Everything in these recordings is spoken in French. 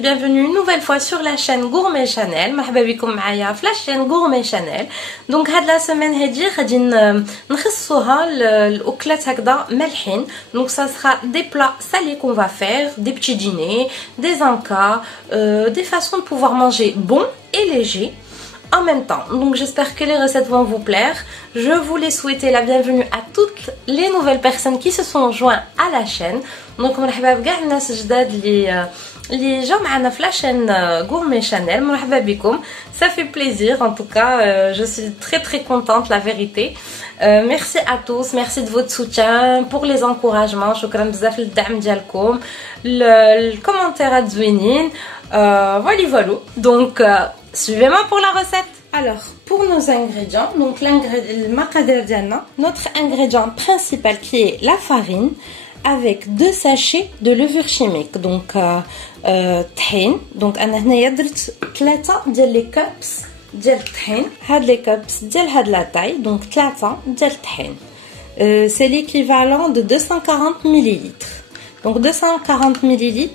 bienvenue une nouvelle fois sur la chaîne Gourmet Channel. مرحبا بكم معايا في la chaîne Gourmet Channel. Donc هاد la semaine هادي غادي نخصوها الاكلات هكذا مالحين. Donc ça sera des plats salés qu'on va faire, des petits dîners, des encas, des façons de pouvoir manger bon et léger en même temps. Donc j'espère que les recettes vont vous plaire. Je voulais souhaiter la bienvenue à toutes les nouvelles personnes qui se sont joints à la chaîne. Donc مرحبا بكاع الناس الجداد اللي جاو معنا في la chaîne Gourmet Channel. مرحبا بكم. Ça fait plaisir en tout cas, je suis très contente la vérité. Merci à tous, merci de votre soutien, pour les encouragements. شكرا بزاف للدعم ديالكم, الكومنتيرات زوينين. Voilà. Donc suivez-moi pour la recette. Alors, pour nos ingrédients, donc notre ingrédient principal qui est la farine avec 2 sachets de levure chimique. Donc, tahine. Donc, أنا هنايا درت 3 ديال لي كابس ديال الطحين. هاد لي كابس ديال هاد لا تاي. Donc 3 ديال الطحين. C'est l'équivalent de 240 ml. Donc 240 ml,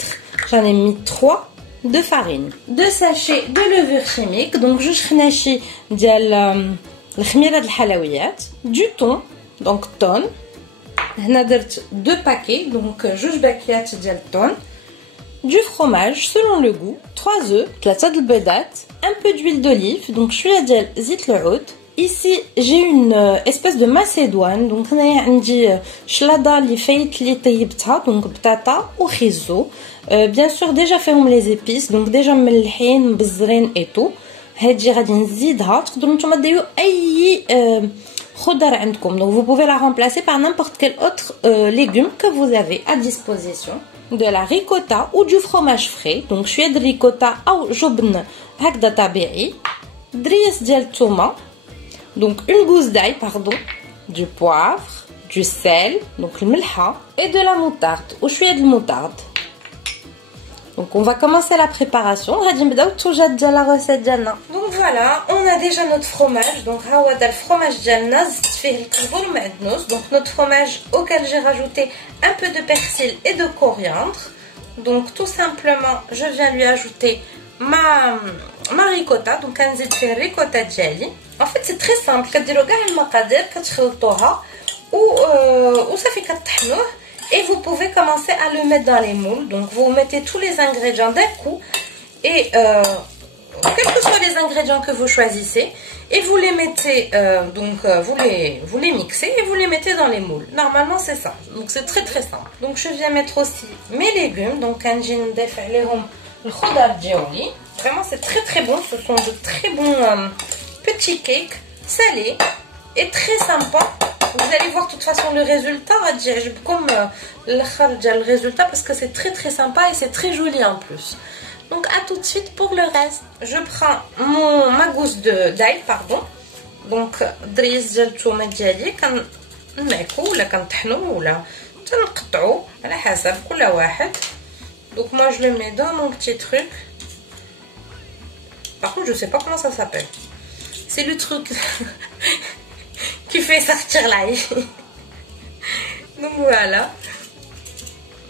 j'en ai mis 3 de farine, 2 sachets de levure chimique, donc جوج خناشي ديال الخميره د الحلويات, du thon, donc thon. هنا درت 2 paquets, donc جوج باكيات ديال الثون, du fromage selon le goût, 3 œufs, 3 د البيضات, un peu d'huile d'olive, donc شويه ديال زيت العود. Ici j'ai une espèce de macédoine, donc هنايا عندي شلاضه اللي فايت لي طيبتها, donc بطاطا وخيزو. Bien sûr déjà فيهم les épices, donc déjà ملحين مبزرين et tout. هادي غادي نزيدها, تقدروا نتوما ديروا اي خضر عندكم, donc vous pouvez la remplacer par n'importe quel autre légume que vous avez à disposition. De la ricotta ou du fromage frais, donc شويه د الريكوتا او جبن هكذا طبيعي, دريس ديال الثومه, donc une gousse d'ail, pardon, du poivre, du sel, donc le milha, et de la moutarde, ou شويه de moutarde. Donc on va commencer la préparation. La recette. Donc voilà, on a déjà notre fromage. Donc le fromage donc notre fromage auquel j'ai rajouté un peu de persil et de coriandre. Donc tout simplement, je viens lui ajouter ma ricotta. Donc un ricotta diali. En fait c'est très simple. Ou ça fait 4 et vous pouvez commencer à le mettre dans les moules. Donc vous mettez tous les ingrédients d'un coup et quels que soient les ingrédients que vous choisissez, et vous les mettez vous les mixez et vous les mettez dans les moules. Normalement c'est ça. Donc c'est très simple. Donc je viens mettre aussi mes légumes. Donc vraiment c'est très bon. Ce sont de très bons petits cakes salés et très sympas. Vous allez voir de toute façon le résultat, comme le résultat, parce que c'est très sympa et c'est très joli en plus. Donc à tout de suite pour le reste. Je prends ma gousse d'ail, pardon. Donc دريس ديال الثومه ديالي كنمعكو ولا كنطحنو ولا تنقطعو على حسب كل واحد. Donc moi je le mets dans mon petit truc. Par contre je sais pas comment ça s'appelle. C'est le truc qui fait sortir l'ail. Donc voilà.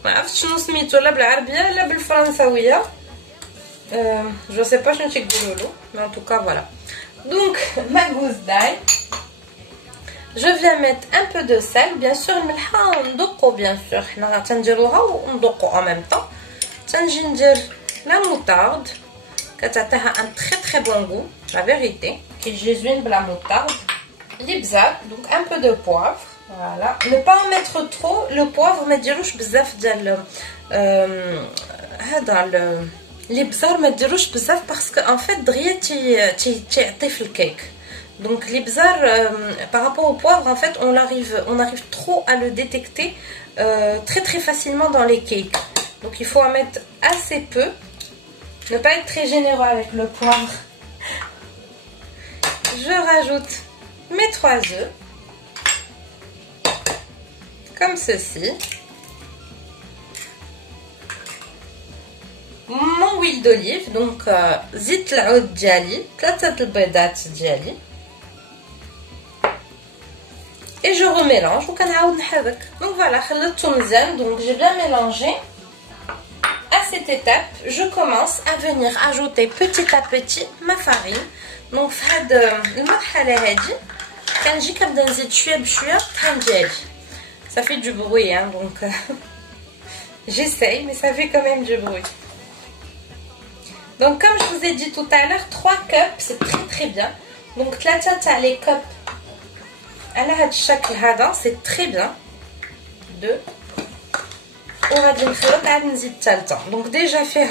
معرفتش شنو سميتو, لا بالعربيه لا بالفرنساويه. Je sais pas شنو تيقولوا له, mais en tout cas voilà. Donc ma gousse d'ail. Je viens mettre un peu de sel, bien sûr الملحه ندقو, bien sûr حنا تنديروها وندقو en même temps. تنجي ندير la moutarde كتعطيها un très bon goût, la vérité. كيجي زوين بلا moutarde. L'ibzar, donc un peu de poivre, voilà. Ne pas en mettre trop, le poivre, mais dirouche bzaf ديال هذا l'ibzar ما ديروش بزاف parce que en fait دريا تيعطي في الكيك. Donc l'ibzar par rapport au poivre, en fait on arrive trop à le détecter très facilement dans les cakes. Donc il faut en mettre assez peu, ne pas être très généreux avec le poivre. Je rajoute mes 3 œufs comme ceci, mon huile d'olive, donc زيت العود ديالي, 3 البيضات ديالي, et je remélange وكنعاود نحرك. Donc voilà, خلطته مزيان. Donc j'ai bien mélangé assez cette étape, je commence à venir ajouter petit à petit ma farine. Donc, ça fait du bruit, hein, donc j'essaye, mais ça fait quand même du bruit. Donc, comme je vous ai dit tout à l'heure, 3 cups, c'est très bien. Donc, les cups à chaque hada, c'est très bien. 2. Donc, déjà fait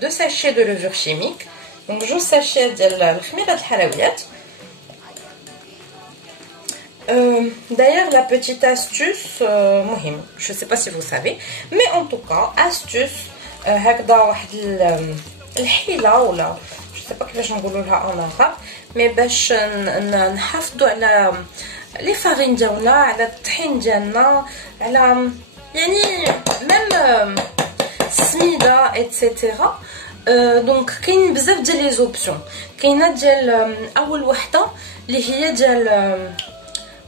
2 sachets de levure chimique. Donc, 2 sachets de l'khmirat al-halawiyat. D'ailleurs, la petite astuce, je ne sais pas si vous savez, mais en tout cas, astuce, الحيلة ولا je sais pas كيفاش نقولولها en arabe mais باش نحافظوا على لي فارين ديالنا على الطحين ديالنا على يعني ميم السميده ايتترا دونك كاين بزاف ديال لي زوبسيون كاينه ديال اول وحده اللي هي ديال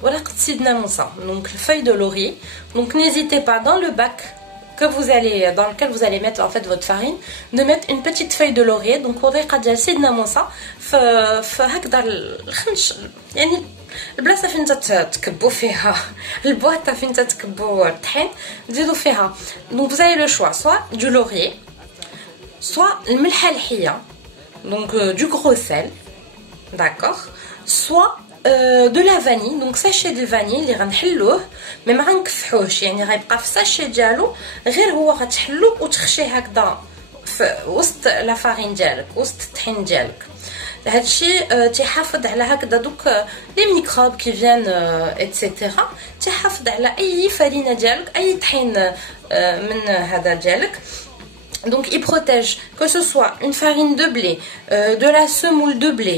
ورقه سيدنا موسى دونك الفeuille de laurier donc n'hésitez pas dans le bac dans lequel vous allez mettre en fait votre farine, de mettre une petite feuille de laurier. Donc ورقه ديال سيدنا موسى فهكذا الخنش يعني البلاصه فين تكبوا فيها البواطه فين تكبوا الطحين تزيدوا فيها. Donc vous avez le choix, soit du laurier, soit الملحه الحيه donc du gros sel, d'accord, soit de la vanille, donc sachet de vanille اللي غنحلوه مي ما غنكفحوهش يعني غيبقى في الساشي ديالو غير هو غتحلو وتخشيه هكذا في وسط لا فارين ديالك وسط الطحين ديالك. هادشي تيحافظ على هكذا دوك لي ميكروب كي فيان ايتترا تيحافظ على اي فرينه ديالك اي طحين من هذا ديالك. Donc il protège que ce soit une farine de blé, de la semoule de blé,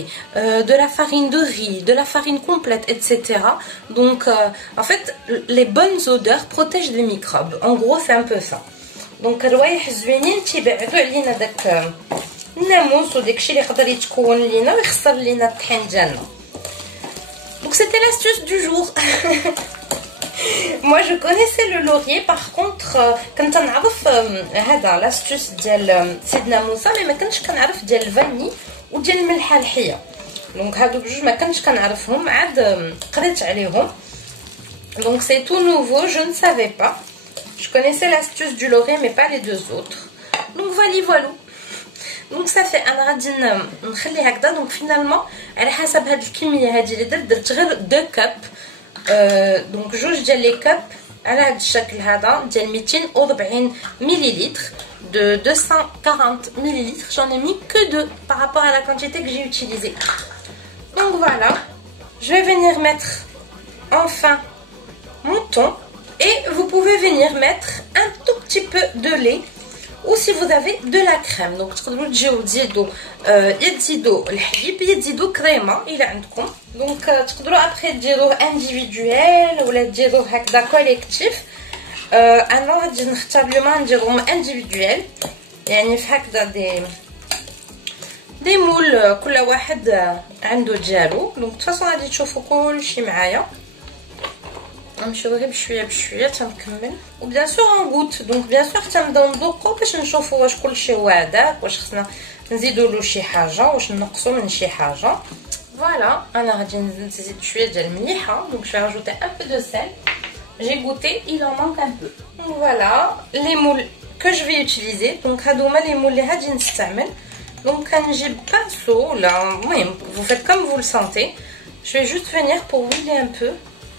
de la farine de riz, de la farine complète, etc. Donc en fait les bonnes odeurs protègent les microbes. En gros c'est un peu ça. Donc الروايح زوينين تيبعدوا علينا داك الناموس وداكشي اللي يقدر يتكون لينا ويخسر لينا الطحين ديالنا. Donc c'était l'astuce du jour. Moi je connaissais le laurier, par contre كنت نعرف هذا l'astuce ديال سيدنا موسى مي ما كنتش كنعرف ديال الفاني وديال الملحه الحيه. دونك هادو بجوج ما كنتش كنعرفهم عاد قريت عليهم. Donc c'est tout nouveau, je ne savais pas. Je connaissais l'astuce du laurier mais pas les deux autres. Donc voilà. Donc ça fait انا غادي نخلي هكذا. Donc finalement على حسب هاد الكميه هادي اللي درت غير 2 كاب. Donc جوج ديال لي كاب على هذا الشكل هذا ديال 240 مليلتر de 240 millilitres. J'en ai mis que 2 par rapport à la quantité que j'ai utilisée. Donc voilà, je vais venir mettre enfin mon thon et vous pouvez venir mettre un tout petit peu de lait ou si vous avez de la crème. Donc تقدروا تجيو تزيدوا يزيدوا الحليب يزيدوا كريمه الى عندكم. دونك تقدروا ابري ديروه انديفيدوال ولا ديروه هكذا كوليكتيف. انا غادي نختار اليوم نديرهم انديفيدوال يعني في هكذا دي مول كل واحد عنده ديالو. دونك تفاصون غادي تشوفوا كلشي معايا نمشيو غير بشويه تنكمل وبيان سور غنغوت. دونك بيان سور تنبداو نذوقوا باش نشوفوا واش كلشي هو هذاك واش خصنا نزيدوا له شي حاجه واش نقصوا من شي حاجه. Voilà, انا غادي نزيد شويه ديال المليحه. Donc je vais rajouter un peu de sel. J'ai goûté, il en manque un peu. Donc voilà, les moules que je vais utiliser. Donc هادوما les moules اللي غادي نستعمل. Donc كنجيب pinceau ولا المهم vous faites comme vous le sentez. Je vais juste venir pour huiler un peu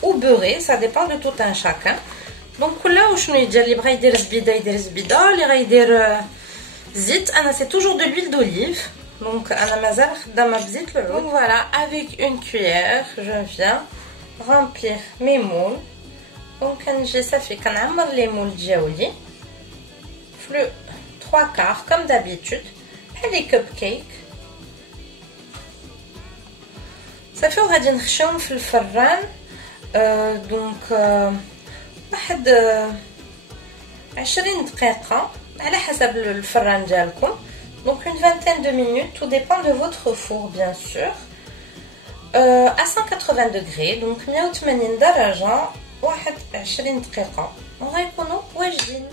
ou beurrer, ça dépend de tout un chacun. Donc كل وشنو يدير اللي بغا يدير زبيده يدير زبيده اللي غيدير زيت. انا c'est toujours de l'huile d'olive. Donc انا مازال خدامه بزيت العود. Donc voilà, avec une cuillère je viens remplir mes moules. Donc كنجي صافي كنعمر لي مول ديالي في لو 3/4 comme d'habitude بحال لي كوب كيك صافي. وغادي نخشيهم في الفران دونك واحد 20 دقيقه على حسب الفران ديالكم. Donc une vingtaine de minutes, tout dépend de votre four bien sûr. À 180 degrés, donc 180 درجة 21 دقيقة وغيكونوا واجدين.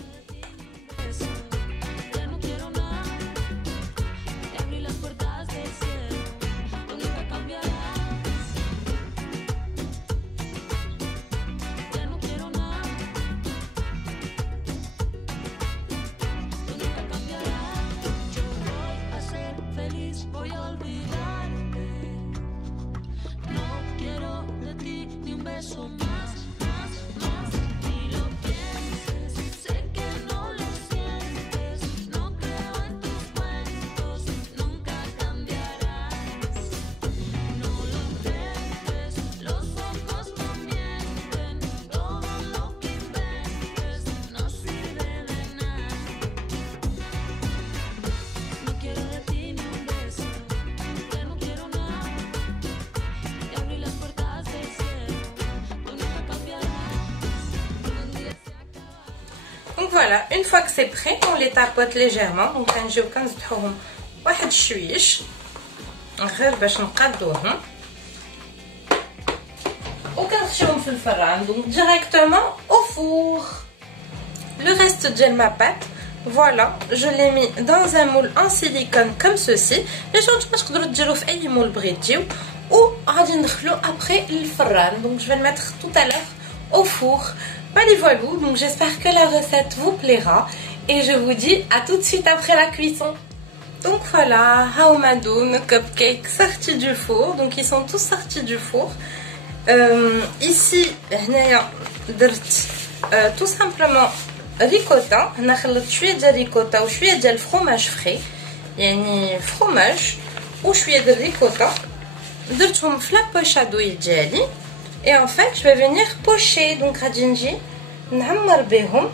Donc voilà, une fois que c'est prêt, on les tapote légèrement. Donc غنجيو كنزيدوهم واحد الشويش غير باش نقادوهم وكنخشيوهم في الفران. Donc directement au four. Le reste de ma pâte, voilà, je l'ai mis dans un moule en silicone comme ceci. Les gens تقدروا تديروا في اي moule بغيتو تجيو وغادي ندخلو après الفران. Donc je vais le mettre tout à l'heure au four. Allez voilà, donc j'espère que la recette vous plaira et je vous dis à tout de suite après la cuisson. Donc voilà, haoumadou, nos cupcakes sortis du four, donc ils sont tous sortis du four. Ici, tout simplement ricotta, on a fait de ricotta ou de fromage frais, يعني fromage ou de ricotta, درتهم في la poche à douille ديالي. Et en fait, je vais venir pocher. Donc, radinji, نعمر بهم.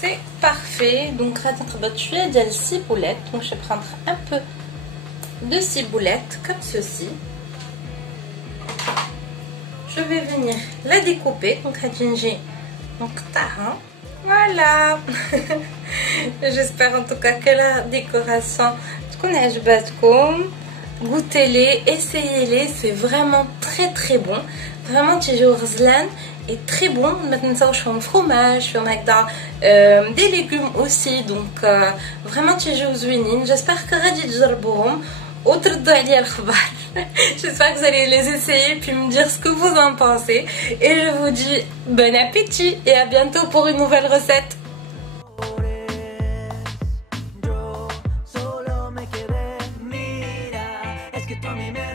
C'est parfait. Donc, je vais dire 6 boulettes. Donc, je vais prendre un peu de ciboulettes comme ceci. Je vais venir la découper. Donc, voilà. J'espère en tout cas que la décoration goûtez-les, essayez-les, c'est vraiment très très bon. Vraiment, تيجيو غزلان et très bon. Maintenant, je fais un fromage, je fais des légumes aussi. Donc, vraiment, تيجيو زوينين. J'espère que غادي تجربوهم وتردوا عليا الخبر. J'espère que vous allez les essayer puis me dire ce que vous en pensez. Et je vous dis bon appétit et à bientôt pour une nouvelle recette. Es que tú a mí me